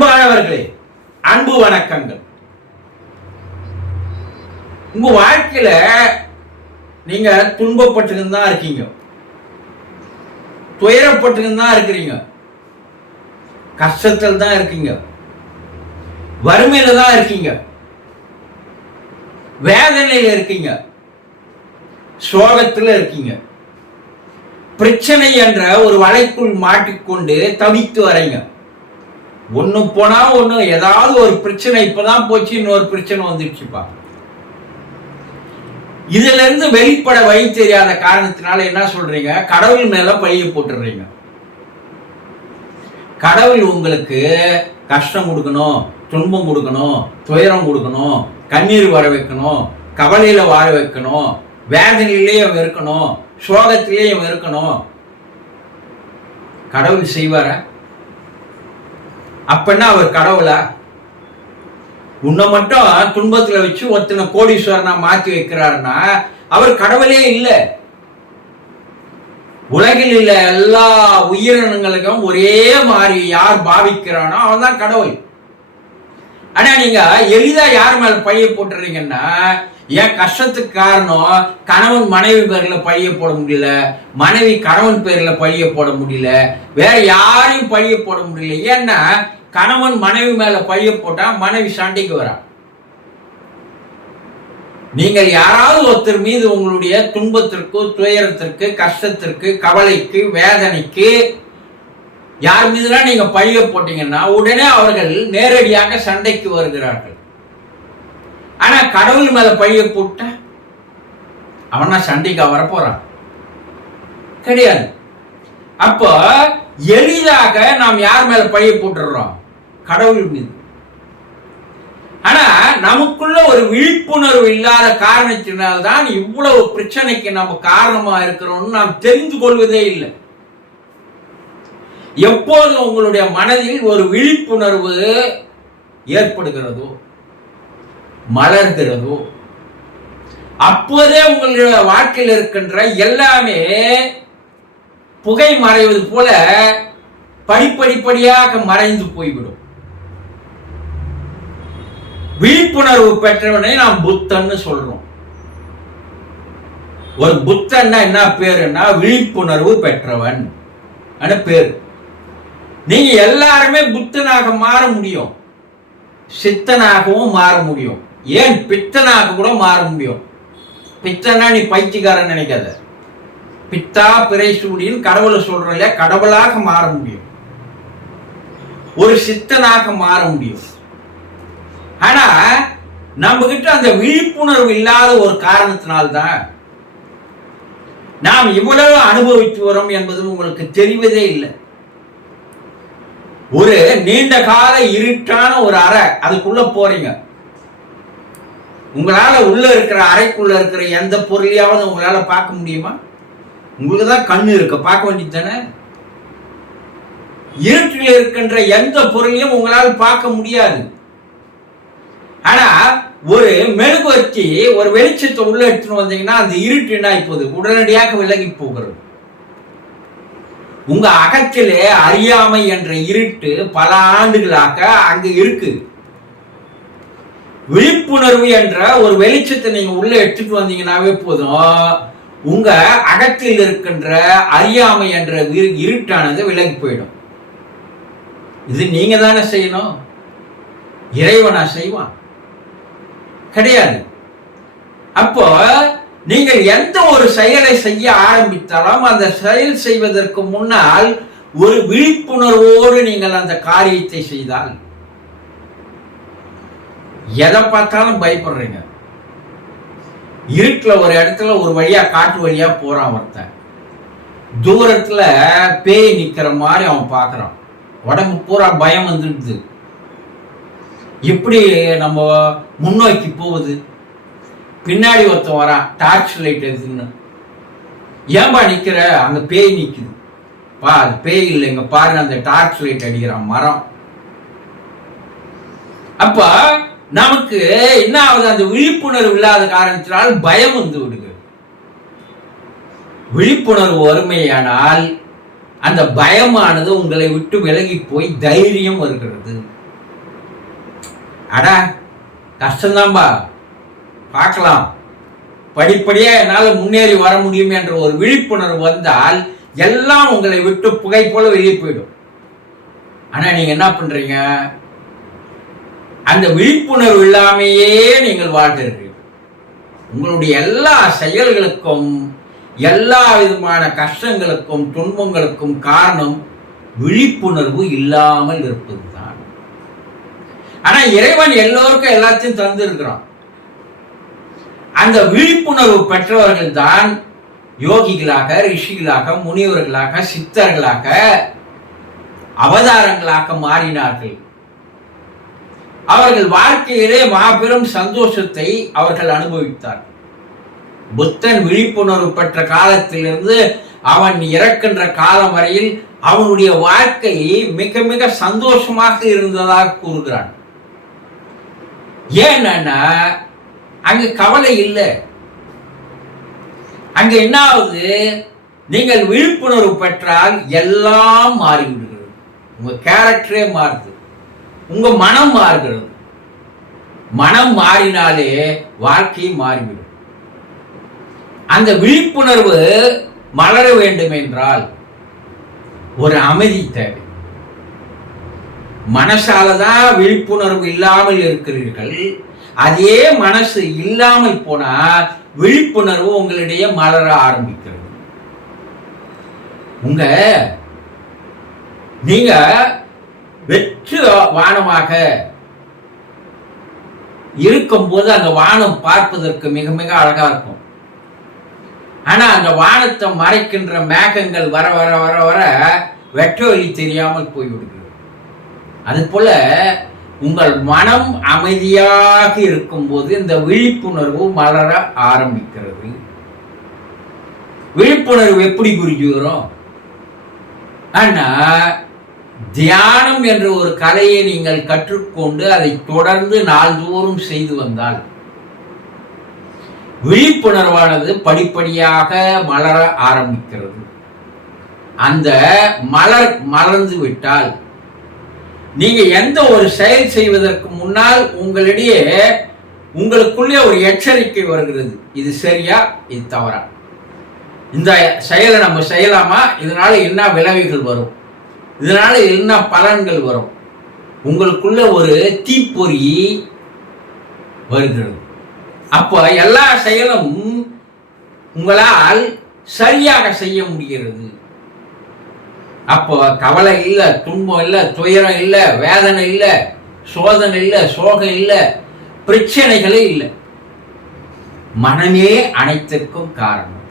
அன்பானவர்களே, அன்பு வணக்கங்கள். உங்க வாழ்க்கையில நீங்க துன்பப்பட்டு தான் இருக்கீங்க, துயரப்பட்டு தான் இருக்கிறீங்க, கஷ்டத்தில் தான் இருக்கீங்க, வறுமையில தான் இருக்கீங்க, வேதனையில இருக்கீங்க, சோகத்தில் இருக்கீங்க, பிரச்சனை என்ற ஒரு வலைக்குள் மாட்டிக்கொண்டு தவித்து வரீங்க. ஒண்ணு போனா ஒண்ணு, ஏதாவது ஒரு பிரச்சனை இப்பதான் போச்சு, இன்னொரு பிரச்சனை வந்துடுச்சுப்பா. இதுல இருந்து வெளிப்பட வழி தெரியாத காரணத்தினால என்ன சொல்றீங்க? கடவுள் மேல பழிய போட்டுறீங்க. கடவுள் உங்களுக்கு கஷ்டம் கொடுக்கணும், துன்பம் கொடுக்கணும், துயரம் கொடுக்கணும், கண்ணீர் வர வைக்கணும், கவலையில வாழ வைக்கணும், வேதனையிலேயே இருக்கணும், சோகத்திலேயே இருக்கணும். கடவுள் செய்வாரா? அப்பன்னா அவர் கடவுளா? உன்னை மட்டும் துன்பத்துல வச்சு ஒருத்தனை கோடீஸ்வரனா மாற்றி வைக்கிறாருன்னா அவர் கடவுளே இல்லை. உலகில் உள்ள எல்லா உயிரினங்களுக்கும் ஒரே மாதிரி யார் பாவிக்கிறானோ அவன் தான் கடவுள். ஆனா நீங்க எளிதா யார் மேல பழிய போட்டுறீங்கன்னா, ஏன் கஷ்டத்துக்கு காரணம் கணவன் மனைவி பேர்ல பழிய போட முடியல, மனைவி கணவன் பேர்ல பழிய போட முடியல, வேற யாரையும் பழிய போட முடியல. ஏன்னா கணவன் மனைவி மேல பழிய போட்டா மனைவி சண்டைக்கு வரா. நீங்கள் யாராவது ஒருத்தர் மீது உங்களுடைய துன்பத்திற்கு, துயரத்திற்கு, கஷ்டத்திற்கு, கவலைக்கு, வேதனைக்கு யார் மீதுலாம் நீங்க பழிய போட்டீங்கன்னா உடனே அவர்கள் நேரடியாக சண்டைக்கு வருகிறார்கள். ஆனா கடவுள் மேல பழிய போட்ட அவனா சண்டைக்கு வரப்போறான் கிடையாது. அப்போ எளிதாக நாம் யார் மேல பழிய போட்டுறோம்? கடவுள் மீது. ஆனா நமக்குள்ள ஒரு விழிப்புணர்வு இல்லாத காரணத்தினால்தான் இவ்வளவு பிரச்சனைக்கு நம்ம காரணமா இருக்கிறோம்னு நாம் தெரிந்து கொள்வதே இல்லை. எப்போது உங்களுடைய மனதில் ஒரு விழிப்புணர்வு ஏற்படுகிறதோ, மலர்கிறதோ, அப்போதே உங்களுடைய வாழ்க்கையில் இருக்கின்ற எல்லாமே புகை மறைவது போல படிப்படிப்படியாக மறைந்து போய்விடும். விழிப்புணர்வு பெற்றவனை நாம் புத்தன்னு சொல்றோம். ஒரு புத்தன்னா என்ன பேருன்னா விழிப்புணர்வு பெற்றவன் பேரு. நீங்க எல்லாருமே புத்தனாக மாற முடியும், சித்தனாகவும் மாற முடியும், ஏன் பித்தனாக கூட மாற முடியும். பித்தனா நீ பைத்தியக்காரன் நினைக்காத. பித்தா பிறை சூடின்னு கடவுளை சொல்ற இல்லையா, கடவுளாக மாற முடியும், ஒரு சித்தனாக மாற முடியும். ஆனா நம்ம கிட்ட அந்த விழிப்புணர்வு இல்லாத ஒரு காரணத்தினால்தான் நாம் இவ்வளவு அனுபவித்து வரோம் என்பது உங்களுக்கு தெரிவதே இல்லை. ஒரு நீண்ட கால இருட்டான ஒரு அறை, அதுக்குள்ள போறீங்க. உங்களால உள்ள இருக்கிற அறைக்குள்ள இருக்கிற எந்த பொருளையாவது உங்களால பார்க்க முடியுமா? உங்களுக்கு தான் கண்ணு இருக்கு, பார்க்க வேண்டியது தானே. இருட்டில் இருக்கின்ற எந்த பொருளையும் உங்களால் பார்க்க முடியாது. ஆனா ஒரு மெழுகுவர்த்தி ஒரு வெளிச்சத்தை உள்ள எடுத்துன்னு வந்தீங்கன்னா அந்த இருட்டு என்ன இப்போது உடனடியாக விலகி போகிறது. உங்க அகத்திலே அறியாமை என்ற இருட்டு பல ஆண்டுகளாக அங்க இருக்கு. விழிப்புணர்வு என்ற ஒரு வெளிச்சத்தை நீங்க உள்ள எடுத்துட்டு வந்தீங்கன்னாவே போதும், உங்க அகத்தில் இருக்கின்ற அறியாமை என்ற இருட்டானது விலகி போயிடும். இது நீங்க தானே செய்யணும், இறைவனா செய்வான் கிடையாது. அப்போ நீங்கள் எந்த ஒரு செயலை செய்ய ஆரம்பித்தாலும் அந்த செயல் செய்வதற்கு முன்னால் ஒரு விழிப்புணர்வோடு நீங்கள் அந்த காரியத்தை செய்தால், எதை பார்த்தாலும் பயப்படுறீங்க. இருட்டுல ஒரு இடத்துல ஒரு வழியா காட்டு வழியா போறான் ஒருத்தன், தூரத்துல பேய் நிக்கிற மாதிரி அவன் பார்க்கறான், உடம்பு பூரா பயம் வந்துடுது. எப்படி நம்ம முன்னோக்கி போகுது? பின்னாடி ஒருத்தன் வரான், டார்ச் லைட் எடுத்துன்னு, ஏன்பா நிக்கிற? அங்க பேய் நிக்குது. பா அது பேய் இல்லை, இங்க பாருங்க அந்த டார்ச் லைட் அடிக்கிறான் மரம். அப்ப நமக்கு என்ன ஆகுது? அந்த விழிப்புணர்வு இல்லாத காரணத்தினால் பயம் வந்து விடுது. விழிப்புணர்வு வறுமையானால் அந்த பயமானது உங்களை விட்டு விலகி போய் தைரியம் வருகிறது. அடா கஷ்டம்தான்பா, பார்க்கலாம், படிப்படியா என்னால் முன்னேறி வர முடியும் என்ற ஒரு விழிப்புணர்வு வந்தால் எல்லாம் உங்களை விட்டு புகை போல வெளியே போயிடும். ஆனா நீங்க என்ன பண்றீங்க? அந்த விழிப்புணர்வு இல்லாமையே நீங்கள் வாழ்கிறீர்கள். உங்களுடைய எல்லா செயல்களுக்கும் எல்லா விதமான கஷ்டங்களுக்கும் துன்பங்களுக்கும் காரணம் விழிப்புணர்வு இல்லாமல் இருப்பதுதான். ஆனா இறைவன் எல்லோருக்கும் எல்லாத்தையும் தந்திருக்கிறான். அந்த விழிப்புணர்வு பெற்றவர்கள் தான் யோகிகளாக, ரிஷிகளாக, முனிவர்களாக, சித்தர்களாக, அவதாரங்களாக மாறினார்கள். அவர்கள் வாழ்க்கையிலே மாபெரும் சந்தோஷத்தை அவர்கள் அனுபவித்தார்கள். புத்தன் விழிப்புணர்வு பெற்ற காலத்திலிருந்து அவன் இறக்கின்ற காலம் வரையில் அவனுடைய வாழ்க்கை மிக மிக சந்தோஷமாக இருந்ததாக கூறுகிறான். ஏன்னா அங்கு கவலை இல்லை. அங்க என்ன ஆகுது? நீங்கள் விழிப்புணர்வு பெற்றால் எல்லாம் மாறிவிடுகிறது. உங்க கேரக்டரே மாறுது, உங்க மனம் மாறுகிறது. மனம் மாறினாலே வாழ்க்கை மாறிவிடும். அந்த விழிப்புணர்வு மலர வேண்டும் என்றால் ஒரு அமைதி தேவை. மனசாலதான் விழிப்புணர்வு இல்லாமல் இருக்கிறீர்கள். அதே மனசு இல்லாமல் போனா விழிப்புணர்வு உங்களிடையே மலர ஆரம்பிக்கிறது. நீங்க வெற்று வானமாக இருக்கும்போது அந்த வானம் பார்ப்பதற்கு மிக மிக அழகா இருக்கும். ஆனா அந்த வானத்தை மறைக்கின்ற மேகங்கள் வர வர வர வர வெற்ற வழி தெரியாமல் போய்விடுகிறது. அது போல உங்கள் மனம் அமைதியாக இருக்கும்போது இந்த விழிப்புணர்வு மலர ஆரம்பிக்கிறது. விழிப்புணர்வு எப்படி புரிஞ்சுக்கிறோம்? ஆனா தியானம் என்ற ஒரு கலையை நீங்கள் கற்றுக்கொண்டு அதை தொடர்ந்து நாள்தோறும் செய்து வந்தால் விழிப்புணர்வானது படிப்படியாக மலர ஆரம்பிக்கிறது. அந்த மலர்ந்து விட்டால் நீங்க எந்த ஒரு செயல் செய்வதற்கு முன்னால் உங்களுக்குள்ளே ஒரு எச்சரிக்கை வருகிறது. இது சரியா, இது தவறா, இந்த செயலை நம்ம செய்யலாமா, இதனால என்ன விளைவுகள் வரும், இதனால என்ன பலன்கள் வரும். உங்களுக்குள்ள ஒரு தீப்பொறி வருகிறது. அப்போ எல்லா செயலும் உங்களால் சரியாக செய்ய முடிகிறது. அப்போ கவலை இல்லை, துன்பம் இல்லை, துயரம் இல்லை, வேதனை இல்லை, சோதனை இல்லை, சோகம் இல்லை, பிரச்சனைகளே இல்லை. மனமே அனைத்திற்கும் காரணம்.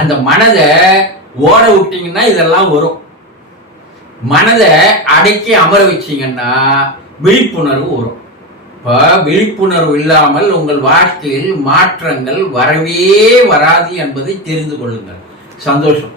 அந்த மனதை ஓட விட்டீங்கன்னா இதெல்லாம் வரும். மனதை அடக்கி அமர வச்சீங்கன்னா விழிப்புணர்வு வரும். இப்போ விழிப்புணர்வு இல்லாமல் உங்கள் வாழ்க்கையில் மாற்றங்கள் வரவே வராது என்பதை தெரிந்து கொள்ளுங்கள். சந்தோஷம்.